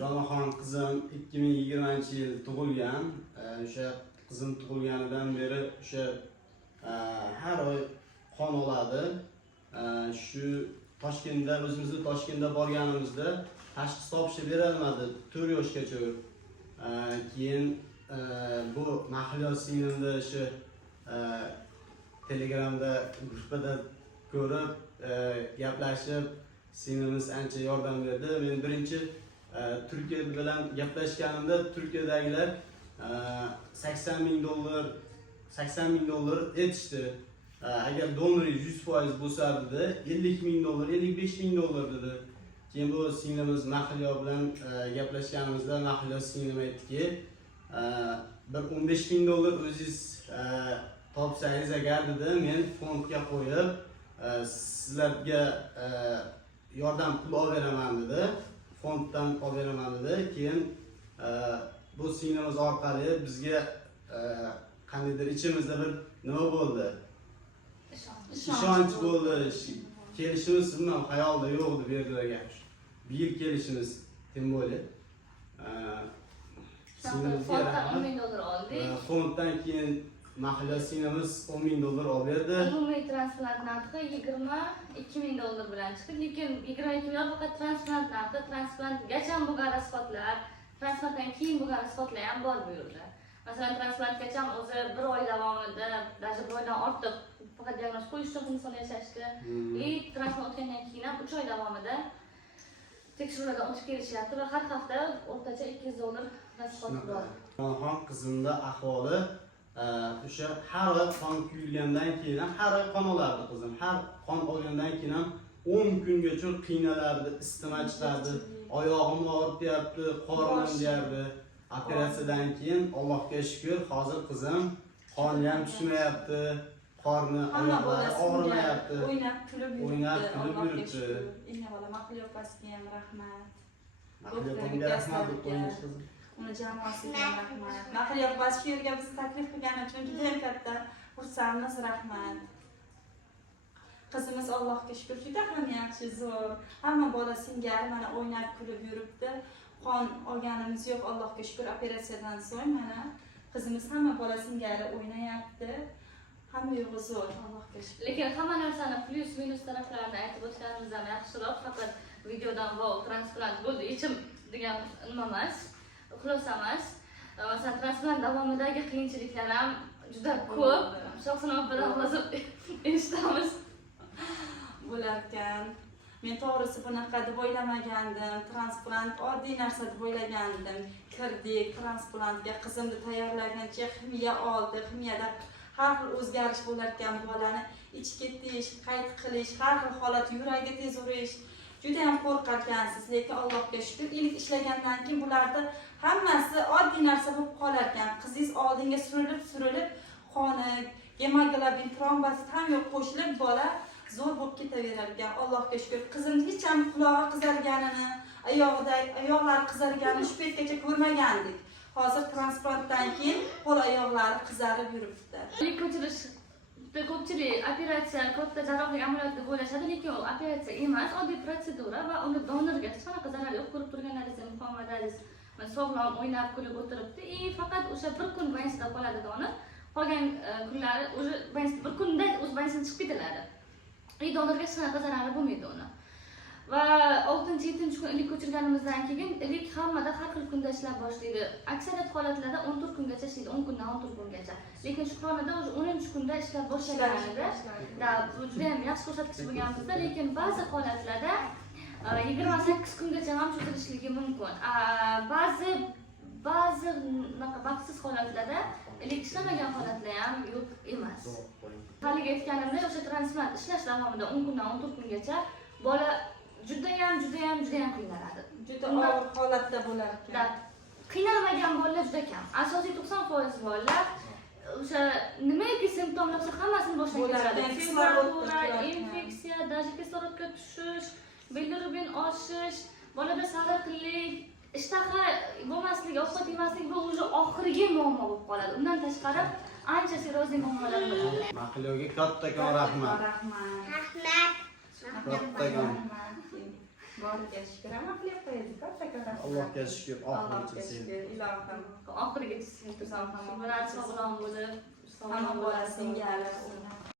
Shuramaxon qizim 2020-yil tug'ilgan. O'sha qizim tug'ilganidan beri o'sha har oy qon oladi. Shu Toshkentda o'zimizni Toshkentda borganimizda tashxis topishib berilmadi 4 yoshgacha. Keyin bu Mahliyo singlimni shu Telegramda gruppada ko'rib gaplashib singlimiz ancha yordam berdi. Men birinchi Turkiya bilan gaplashganimda Turkiyadagilar $80,000 aytishdi. Agar donoringiz 100% bo'lsa dedi, $50,000, $55,000 dedi. Keyin bu singlimiz Mahliyo bilan gaplashganimizda Mahliyo singlim aytdiki, bir $15,000 o'zingiz topsangiz agar dedi, men fondga qo'yib sizlarga yordam pul olib beraman dedi. Fonddan olib beraman dedi. Keyin bu singlimiz orqali bizga qandaydir ichimizda bir nima bo'ldi? Ishonch bo'ldi. Kelishimiz bilmem hayolda yo'qdi bu yerga. Bir yil kelishimiz tim bo'ldi. Fonddan $10,000 oldik. Fonddan keyin Mahliyo singlimiz $10,000 olib berdi. Umumiy transplant narxi $22,000 bilan chiqdi. Lekin $22,000 faqat transplant narxi, transplantgacha bo'lgan rasxotlar, transplantdan keyin bo'lgan rasxotlar ham bor bu yerda. Masalan, transplantgacha o'zi 1 oy davomida, даже 1 oydan ortiq faqat diagnoz qo'yish uchun inson yashashdi. Transplant o'tgandan keyin ham 3 oy davomida tekshiruvlardan o'tib kelishyapti va har hafta o'rtacha $200 rasxot bor. Shuramaxon qizimda ahvoli o'sha har oy qon quyilgandan keyin ham har oy qon olardi qizim. Har qon olgandan keyin ham 10 kungacha qiynalardi, isitma chiqardi, oyog'im og'riyapti, qornim deyardi. Operatsiyadan keyin Allohga shukr, hozir qizim qoni ham tushmayapti, qorni, oyoqlari og'rimayapti. O'ynab kulib yuribdi. Inna bola Mahliyo opasiga ham rahmat. Mahliyoga rahmat deb qo'yamiz qizim. Uni jamoasiga rahmat. Mahliyo opasi shu yerga bizni taklif qilgani uchun juda ham katta xursandmiz, rahmat. Qizimiz Allohga shukr juda ham yaxshi, zo'r. Hamma bola singari mana o'ynab kulib yuribdi. Qon olganimiz yo'q, Allohga shukr. Operatsiyadan so'ng mana qizimiz hamma bola singari o'ynayapti. Hamma yo'g'i zo'r, Allohga shukr. Lekin hamma narsani plus minus taraflarini aytib o'tganimizdan yaxshiroq, faqat videodan "Wow, transplant bo'ldi, yechim" degan nima emas, xulosa emas. Masalan, transplant davomidagi qiyinchiliklar ham juda ko'p. Shoxsan opadan xulosa eshitamiz. Bo'larkan. Men to'g'risi bunaqa deb o'ylamagandim. Transplant oddiy narsa deb o'ylagandim. Kirdik transplantga, qizimni tayyorlagancha ximiya oldi. Ximiyada har xil o'zgarish bo'lar ekan, bolani ichi ketish, qayt qilish, har xil holat, yuragi tez urish. Juda ham qo'rqarkansiz, lekin Allohga shukr, ilk ishlagandan keyin bularda hammasi oddiy narsa bo'lib qolar ekan. Qizingiz oldinga surilib, qoni, gemoglobin, trombosit ham yo'q qo'shilib bola zo'r bo'lib ketaverar ekan. Allohga shukr. Qizimning hech ham qulog'i qizarganini, oyoqlari qizarganini shu paytgacha ko'rmagandik. Hozir transplantdan keyin qo'l oyoqlari qizarib yuribdi. Ilk ko'chirish ko'pchilik operatsiya, katta jarrohlik amaliyoti deb o'ylashadi, lekin u operatsiya emas, oddiy protsedura va unda donorga hech qanaqa zarar yo'q. Ko'rib turganlaringiz, muhomadalaringiz sog'lom o'ynab kulib o'tiribdi. Faqat o'sha bir kun bansida qoladi donor. Qolgan kunlari o'zi bir kunda o'z bansidan chiqib ketiladi. Donorga hech qanaqa zarari bo'lmaydi uni. Va 6-7 kun ilk ko'chirganimizdan keyin ilk hammada har xil kunda ishlab boshlaydi. Aksariyat holatlarda 14 kungacha ishlaydi, 10 kundan 14 kungacha. Lekin Shuhronada o'zi 10-kunda ishlab boshlaganida, bu juda ham yaxshi ko'rsatkich bo'lgan bizda, lekin ba'zi holatlarda 28 kungacha ham cho'zilishligi mumkin. Ba'zi baxtsiz holatlarda ilk ishlamagan holatlar ham yo'q emas. Haligi aytganimdek, o'sha transplant ishlash davomida 10 kundan 14 kungacha bola juda ham qiynaladi. Juda og'ir holatda bo'lar ekan. Qiynalmagan bolalar juda kam. Asosiy 90% bolalar o'sha nimaiki simptomlar bo'lsa hammasini boshdan kechiradi. Temperatura, infeksiya, даже kislorodga tushish, bilirubin oshish, bolada sariqlik, ishtaha bo'lmasligi, ovqat yemaslik bu o'zi oxirgi muammo bo'lib qoladi. Undan tashqari ancha serozli muammolar bo'ladi. Mahliyoga kattakon rahmat. Rahmat. Kattakon. boriga shukr. Hamma qilib qo'yadi, katta rahmat. Allohga shukr, Allohga oxirigacha sen. shukr, ilohim. Oxirigacha sen tursam hamma bo'ladi, sog'lom bo'lib, Hamma bola singari.